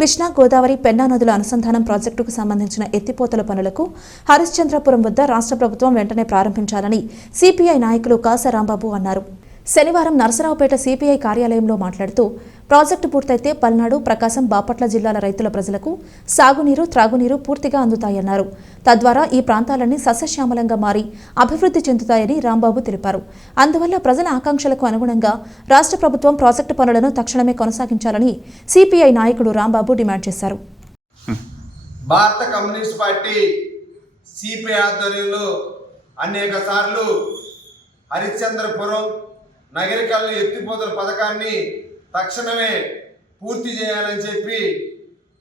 కృష్ణా గోదావరి పెన్నా నదుల అనుసంధానం ప్రాజెక్టుకు సంబంధించిన ఎత్తిపోతల పనులకు హరిశ్చంద్రపురం వద్ద రాష్ట్ర ప్రభుత్వం వెంటనే ప్రారంభించాలని సిపిఐ నాయకులు కాసరాంబాబు అన్నారు. శనివారం నరసరావుపేట సిపిఐ కార్యాలయంలో మాట్లాడుతూ ప్రాజెక్టు పూర్తయితే పల్నాడు ప్రకాశం బాపట్ల జిల్లాల రైతుల ప్రజలకు సాగునీరు త్రాగునీరు పూర్తిగా అందుతాయన్నారు. తద్వారా ఈ ప్రాంతాలన్నీ సస్యశ్యామలంగా మారి అభివృద్ధి చెందుతాయని రాంబాబు తెలిపారు. అందువల్ల ప్రజల ఆకాంక్షలకు అనుగుణంగా రాష్ట్ర ప్రభుత్వం ప్రాజెక్టు పనులను తక్షణమే కొనసాగించాలని సిపిఐ నాయకుడు రాంబాబు డిమాండ్ చేశారు. భారత కమ్యూనిస్ట్ పార్టీ సిపిఐ ఆధ్వర్యంలో అనేక సార్లు హరిశ్చంద్రపురం నగరికల్లు ఎత్తిపోతల పథకాన్ని తక్షణమే పూర్తి చేయాలని చెప్పి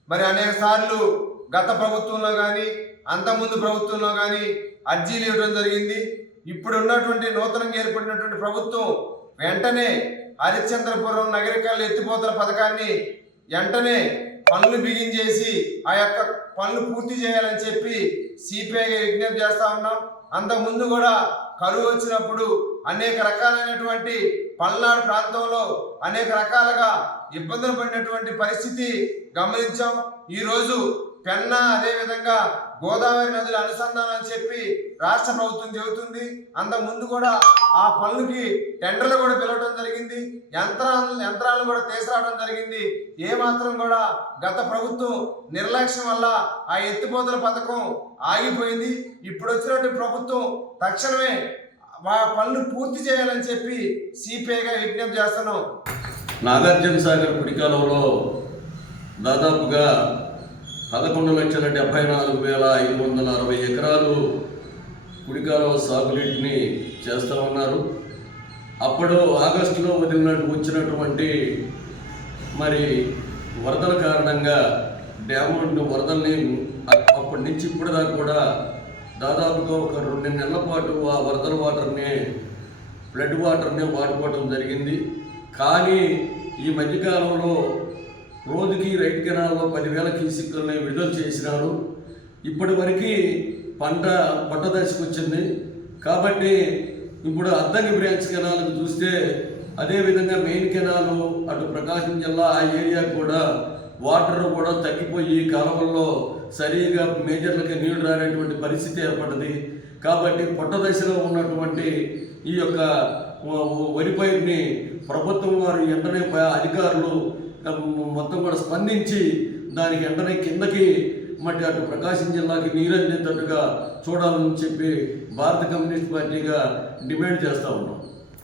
మరి అనేక సార్లు గత ప్రభుత్వంలో కానీ అంతకుముందు ప్రభుత్వంలో కానీ అర్జీలు ఇవ్వడం జరిగింది. ఇప్పుడు ఉన్నటువంటి నూతనంగా ఏర్పడినటువంటి ప్రభుత్వం వెంటనే హరిశ్చంద్రపురం నగరికల్లు ఎత్తిపోతల పథకాన్ని వెంటనే పనులు బిగించేసి ఆ యొక్క పనులు పూర్తి చేయాలని చెప్పి సిపిఐగా విజ్ఞప్తి చేస్తా ఉన్నాం. అంతకుముందు కూడా కరువు వచ్చినప్పుడు అనేక రకాలైనటువంటి పల్నాడు ప్రాంతంలో అనేక రకాలుగా ఇబ్బందులు పడినటువంటి పరిస్థితి గమనించాం. ఈరోజు పెన్నా అదేవిధంగా గోదావరి నదుల అనుసంధానం అని చెప్పి రాష్ట్ర ప్రభుత్వం చెబుతుంది. అంత ముందు కూడా ఆ పనులకి టెండర్లు కూడా పిలవడం జరిగింది. యంత్రాలను యంత్రాలు కూడా తీసుకురావడం జరిగింది. ఏమాత్రం కూడా గత ప్రభుత్వం నిర్లక్ష్యం వల్ల ఆ ఎత్తిపోతల పథకం ఆగిపోయింది. ఇప్పుడు వచ్చినటువంటి ప్రభుత్వం తక్షణమే మా పనులు పూర్తి చేయాలని చెప్పి సిపిఐగా విజ్ఞప్తి చేస్తున్నాం. నాగార్జున సాగర్ కుడికాలంలో దాదాపుగా పదకొండు లక్షల డెబ్బై నాలుగు వేల ఐదు వందల అరవై ఎకరాలు కుడికాలువ సాగునీటిని చేస్తూ ఉన్నారు. అప్పుడు ఆగస్టులో వదిలినట్టు వచ్చినటువంటి మరి వరదల కారణంగా డ్యాము నుండి వరదల్ని అ- అప్పటి నుంచి ఇప్పటిదాకా కూడా దాదాపుగా ఒక రెండు నెలల పాటు ఆ వరదల వాటర్ని ఫ్లడ్ వాటర్ని వాడుకోవడం జరిగింది. కానీ ఈ మధ్యకాలంలో రోజుకి రైట్ కెనాల్లో పదివేల క్యూసిక్లని విడుదల చేసినారు. ఇప్పటి వరకు పంట పంట దశకు వచ్చింది. కాబట్టి ఇప్పుడు అద్దంకి బ్రాంచ్ కెనాల్కి చూస్తే అదేవిధంగా మెయిన్ కెనాలు అటు ప్రకాశం జిల్లా ఆ ఏరియా కూడా వాటర్ కూడా తగ్గిపోయి కాలువల్లో సరిగా మేజర్లకి నీళ్ళు రానటువంటి పరిస్థితి ఏర్పడ్డది. కాబట్టి పొట్ట దశలో ఉన్నటువంటి ఈ యొక్క వరి పైరుని ప్రభుత్వం వారు వెంటనే అధికారులు మొత్తం కూడా స్పందించి దానికి వెంటనే కిందకి మరి అటు ప్రకాశం జిల్లాకి నీరు అందేటట్టుగా చూడాలని చెప్పి భారత కమ్యూనిస్ట్ పార్టీగా డిమాండ్ చేస్తూ ఉన్నాం.